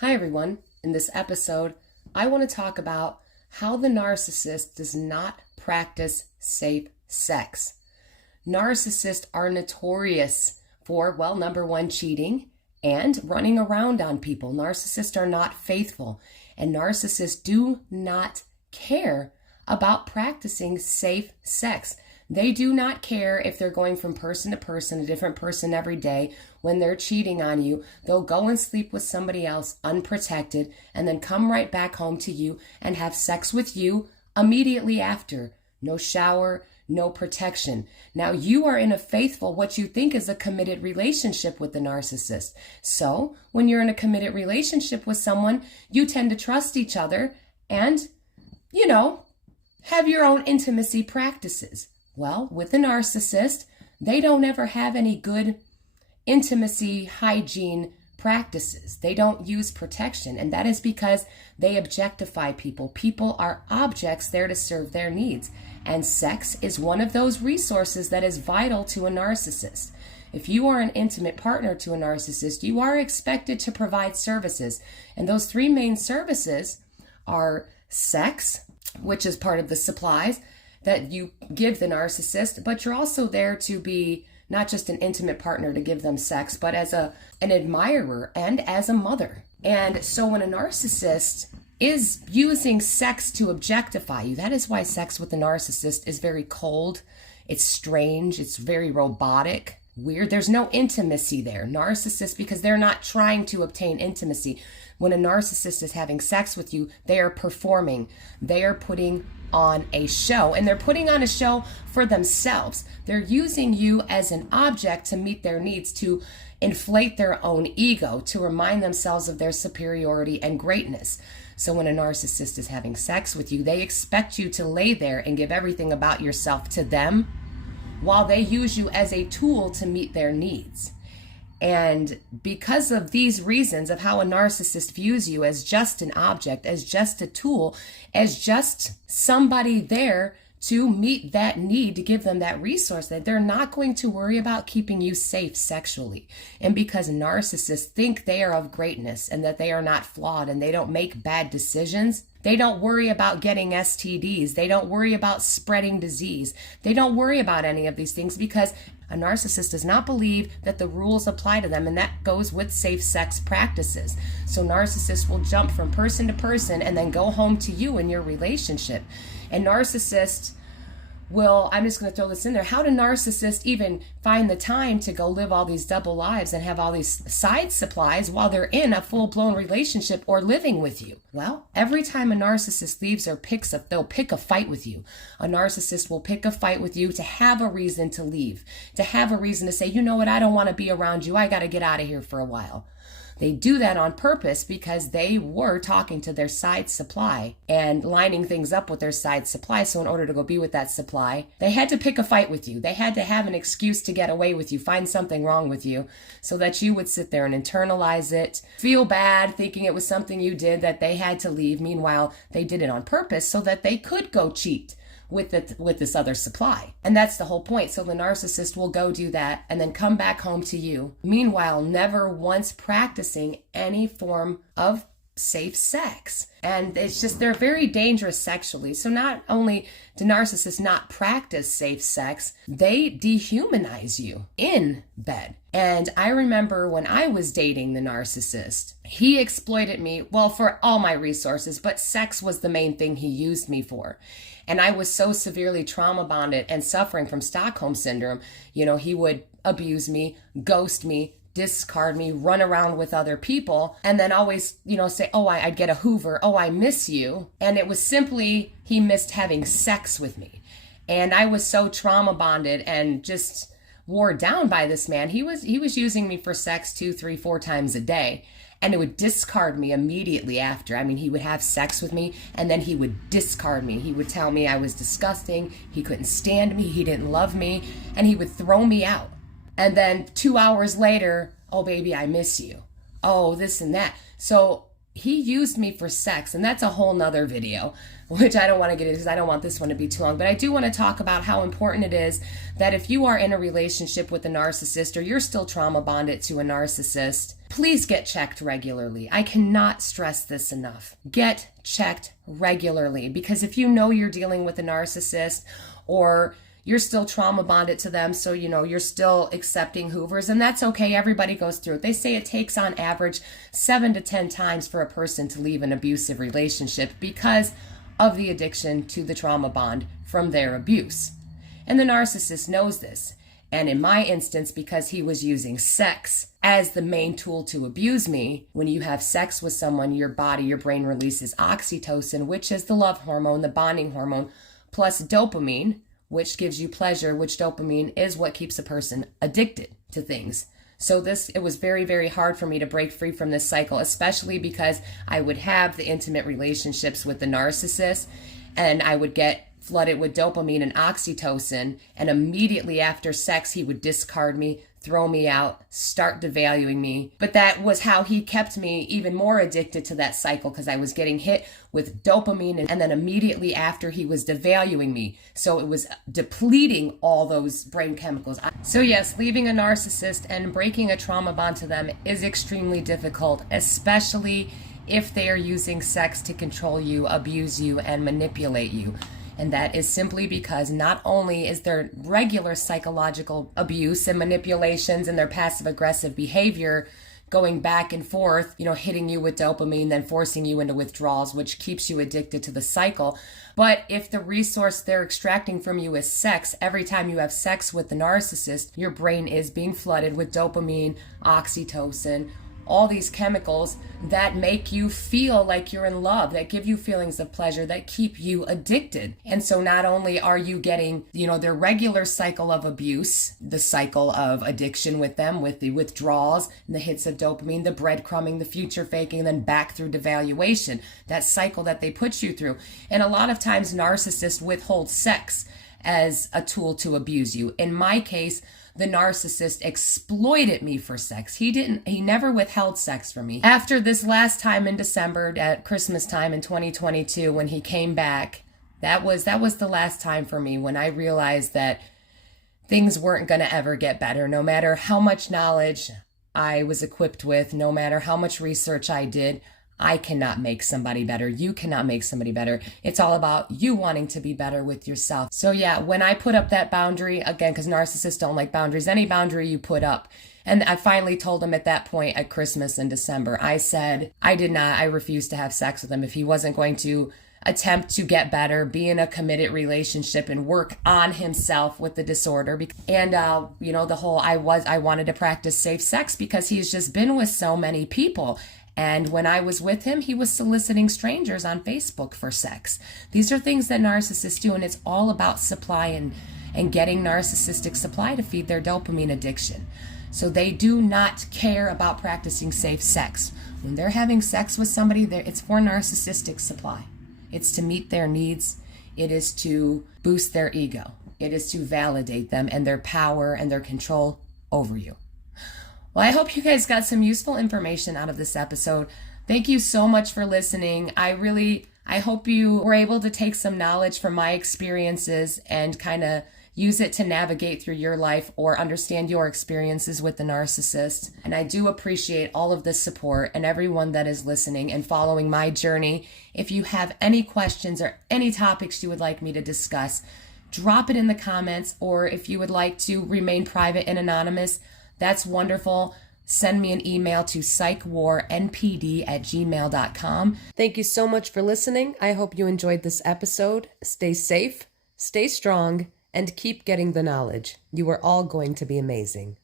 Hi everyone. In this episode, I want to talk about how the narcissist does not practice safe sex. Narcissists are notorious for, well, number one, cheating and running around on people. Narcissists are not faithful, and narcissists do not care about practicing safe sex. They do not care if they're going from person to person, a different person every day. When they're cheating on you, they'll go and sleep with somebody else unprotected and then come right back home to you and have sex with you immediately after. No shower, no protection. Now you are in a faithful, what you think is a committed relationship with the narcissist. So when you're in a committed relationship with someone, you tend to trust each other and, have your own intimacy practices. Well, with the narcissist, they don't ever have any good intimacy hygiene practices. They don't use protection, and that is because they objectify people. People are objects there to serve their needs, and sex is one of those resources that is vital to a narcissist. If you are an intimate partner to a narcissist, you are expected to provide services, and those three main services are sex, which is part of the supplies that you give the narcissist, but you're also there to be not just an intimate partner to give them sex, but as an admirer and as a mother. And so when a narcissist is using sex to objectify you, that is why sex with a narcissist is very cold, it's strange, it's very robotic, weird. There's no intimacy there. Narcissists, because they're not trying to obtain intimacy. When a narcissist is having sex with you, they are performing. They are putting on a show, and they're putting on a show for themselves. They're using you as an object to meet their needs, to inflate their own ego, to remind themselves of their superiority and greatness. So when a narcissist is having sex with you, they expect you to lay there and give everything about yourself to them while they use you as a tool to meet their needs. And because of these reasons of how a narcissist views you as just an object, as just a tool, as just somebody there to meet that need, to give them that resource, that they're not going to worry about keeping you safe sexually. And because narcissists think they are of greatness and that they are not flawed and they don't make bad decisions, they don't worry about getting STDs. They don't worry about spreading disease. They don't worry about any of these things because a narcissist does not believe that the rules apply to them, and that goes with safe sex practices. So narcissists will jump from person to person and then go home to you in your relationship. And narcissists will, I'm just going to throw this in there, how do narcissists even find the time to go live all these double lives and have all these side supplies while they're in a full-blown relationship or living with you? Well, every time a narcissist leaves or they'll pick a fight with you. A narcissist will pick a fight with you to have a reason to leave, to have a reason to say, you know what, I don't want to be around you. I got to get out of here for a while. They do that on purpose because they were talking to their side supply and lining things up with their side supply. So in order to go be with that supply, they had to pick a fight with you. They had to have an excuse to get away with you, find something wrong with you so that you would sit there and internalize it, feel bad thinking it was something you did that they had to leave. Meanwhile, they did it on purpose so that they could go cheat with this other supply. And that's the whole point. So the narcissist will go do that and then come back home to you. Meanwhile, never once practicing any form of safe sex. And it's just, they're very dangerous sexually. So not only do narcissists not practice safe sex, they dehumanize you in bed. And I remember when I was dating the narcissist, he exploited me, well, for all my resources, but sex was the main thing he used me for. And I was so severely trauma bonded and suffering from Stockholm syndrome. He would abuse me, ghost me, discard me, run around with other people, and then always, say, oh, I'd get a Hoover, oh, I miss you. And it was simply, he missed having sex with me. And I was so trauma bonded and just wore down by this man. He was using me for sex 2, 3, 4 times a day. And it would discard me immediately after. I mean, he would have sex with me and then he would discard me. He would tell me I was disgusting. He couldn't stand me. He didn't love me. And he would throw me out. And then 2 hours later, oh, baby, I miss you. Oh, this and that. So he used me for sex, and that's a whole nother video, which I don't want to get into because I don't want this one to be too long. But I do want to talk about how important it is that if you are in a relationship with a narcissist, or you're still trauma bonded to a narcissist, please get checked regularly. I cannot stress this enough. Get checked regularly, because if you know you're dealing with a narcissist, or you're still trauma bonded to them, so you're still accepting hoovers, and that's okay. Everybody goes through it. They say it takes on average 7 to 10 times for a person to leave an abusive relationship because of the addiction to the trauma bond from their abuse. And the narcissist knows this. And in my instance, because he was using sex as the main tool to abuse me, when you have sex with someone, your body, your brain releases oxytocin, which is the love hormone, the bonding hormone, plus dopamine, which gives you pleasure, which dopamine is what keeps a person addicted to things. So it was very, very hard for me to break free from this cycle, especially because I would have the intimate relationships with the narcissist, and I would get flooded with dopamine and oxytocin, and immediately after sex, he would discard me, throw me out, start devaluing me. But that was how he kept me even more addicted to that cycle, because I was getting hit with dopamine, and then immediately after, he was devaluing me. So it was depleting all those brain chemicals. So yes, leaving a narcissist and breaking a trauma bond to them is extremely difficult, especially if they are using sex to control you, abuse you, and manipulate you. And that is simply because not only is there regular psychological abuse and manipulations and their passive aggressive behavior going back and forth, hitting you with dopamine, then forcing you into withdrawals, which keeps you addicted to the cycle. But if the resource they're extracting from you is sex, every time you have sex with the narcissist, your brain is being flooded with dopamine, oxytocin, all these chemicals that make you feel like you're in love, that give you feelings of pleasure, that keep you addicted. And so not only are you getting, their regular cycle of abuse, the cycle of addiction with them, with the withdrawals and the hits of dopamine, the breadcrumbing, the future faking, and then back through devaluation, that cycle that they put you through. And a lot of times narcissists withhold sex as a tool to abuse you. In my case, the narcissist exploited me for sex. He never withheld sex from me. After this last time in December, at Christmas time in 2022, when he came back, that was the last time for me when I realized that things weren't going to ever get better. No matter how much knowledge I was equipped with, no matter how much research I did, I cannot make somebody better. You cannot make somebody better. It's all about you wanting to be better with yourself. So yeah, when I put up that boundary, again, because narcissists don't like boundaries, any boundary you put up. And I finally told him at that point at Christmas in December, I said, I refused to have sex with him if he wasn't going to attempt to get better, be in a committed relationship, and work on himself with the disorder. And, I wanted to practice safe sex because he's just been with so many people. And when I was with him, he was soliciting strangers on Facebook for sex. These are things that narcissists do, and it's all about supply and getting narcissistic supply to feed their dopamine addiction. So they do not care about practicing safe sex. When they're having sex with somebody, it's for narcissistic supply. It's to meet their needs. It is to boost their ego. It is to validate them and their power and their control over you. Well, I hope you guys got some useful information out of this episode. Thank you so much for listening. I hope you were able to take some knowledge from my experiences and kind of use it to navigate through your life or understand your experiences with the narcissist. And I do appreciate all of the support and everyone that is listening and following my journey. If you have any questions or any topics you would like me to discuss, drop it in the comments, or if you would like to remain private and anonymous, that's wonderful. Send me an email to psychwarnpd@gmail.com. Thank you so much for listening. I hope you enjoyed this episode. Stay safe, stay strong, and keep getting the knowledge. You are all going to be amazing.